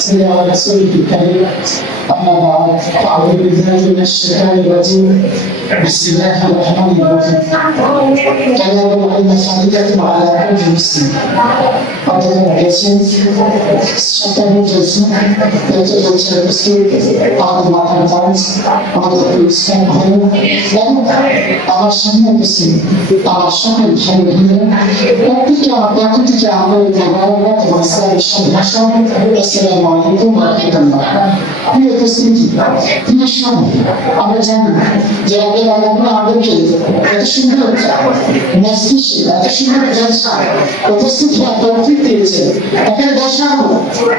نفسنا ورسولك الكريم أما بعد أعوذ بالله من الشيطان الرجيم بسم الله الرحمن الرحيم كلام عند خليقة على عرض المسلم أولا العيشين شكرا جلسين يجب أن تلبسين أعرض ما تنطرت أعرض المسلم مهم لأن أرشان المسلم أرشان الحمدين ربك أعطاك تجعل الله وتوسع الشهر السلام عليكم আসসালামু আলাইকুম ওয়া রাহমাতুল্লাহ প্রিয় উপস্থিতি প্রিয় সবাই আমরা জানি যে আল্লাহ আল্লাহ আমাদেরকে এত সুন্দর মস্তিষ্ক এত সুন্দর জলসা উপস্থিত হওয়ার তৌফিক দিয়েছে এখানে বসানো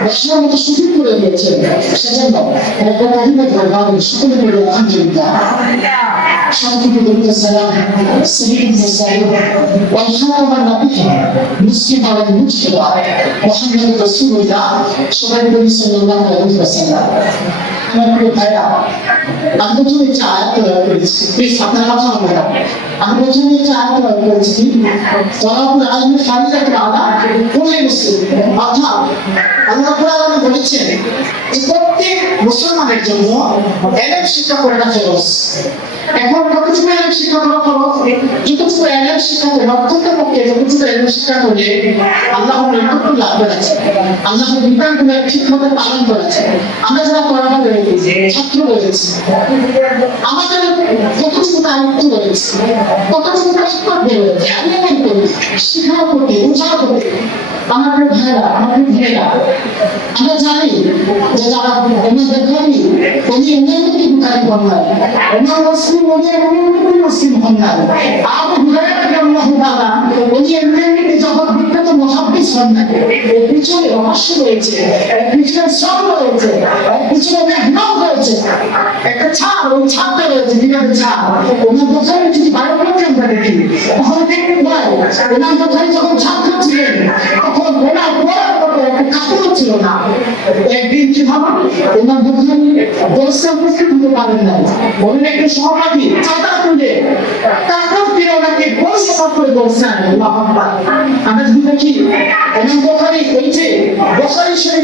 বসানোর মতো সুযোগ করে দিয়েছেন সেজন্য একটা মহিলা ধর্ম সকলে মিলে আলহামদুলিল্লাহ শান্তিকে দরুদ সালাম সাইয়্যিদ মুরসালিন ওয়া খাতামান নাবিয়্যিন মুসলিম আল মুজতবা মুহাম্মদ রাসূলুল্লাহ সাল্লাল্লাহু আলাইহি ওয়াসাল্লাম। আমি প্রথমে একটা আয়াত তৈরি করেছি। প্লিজ, আপনার কথা করেছি। তলাবুল আলমী ফারিদাত আলা কুল্লি মুসলিম। অর্থাৎ আল্লাহ বলেছেন মুসলমানের জন্য এলেম শিক্ষা করাটা ফরজ এখন কতটুকু এলেম শিক্ষা করা? ফরজ যতটুকু এলেম শিক্ষা করে অত্যন্ত পক্ষে যতটুকু এলেম শিক্ষা করে আল্লাহর নৈকট্য লাভ করেছে। আল্লাহর বিধানগুলো ঠিক মতো পালন করেছে। আমরা যারা পড়াশোনা রয়েছি ছাত্র রয়েছি আমাদের কতটুকু দায়িত্ব রয়েছে, কতটুকু কর্তব্য রয়েছে, আমি মনে করি শিক্ষা করতে উৎসাহ করতে। আমাদের ভাইরা আমাদের ভাইরা, আমরা জানি যে যারা অন্য দেখানি উনি এমনি বুখারি বন্যায় অন্য মুসলিম উনি এমনি মুসলিম বন্যায় আবু হুরায়রা রাদিয়াল্লাহু তাআলা, উনি জগৎ বিখ্যাত মুহাদ্দিস বন্যায় এর পিছনে রহস্য রয়েছে, এর পিছনে শ্রম রয়েছে, এর পিছনে মেহনত রয়েছে। একটা ছাপ ওই ছাপটা রয়েছে ছাপ ওনার বুখারি যদি বায়োগ্রাফি আমরা দেখি, তাহলে দেখতে পাই, ওনার বুখারি যখন ছাত্র ছিলেন কি হবে ওনার বুখারি দশটা উপস্থিত হতে পারেন না ওনার একটা সহপাঠী চাঁদা তুলে তারপর দিয়ে ওনাকে বসে করে বাবা, আমরা যদি দেখি। ওনার বুখারি এই যে সেই শরীফ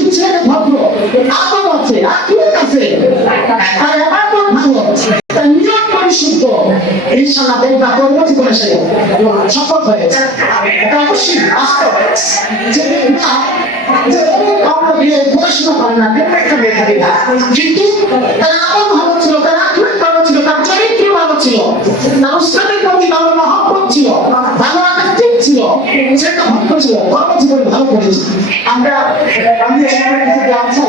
কিন্তু তার আমল ভালো ছিল, তার আত্মিক ভালো ছিল ভালো ছিল, তার উস্তাদের প্রতি ভালো ছিল, ভালো আকাত্মিক ছিল, সেটা ভক্ত ছিল কর্মজীবনে ভালো আমরা আমি সবাই কাছে চাই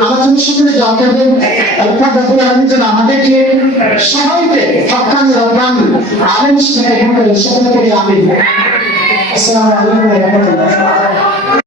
আমার জন্য যেন আমাদেরকে সবাইকে আলেম শিক্ষা গ্রহণ করে সকলে করে আমিন আসসালামু আলাইকুম ওয়া রাহমাতুল্লাহ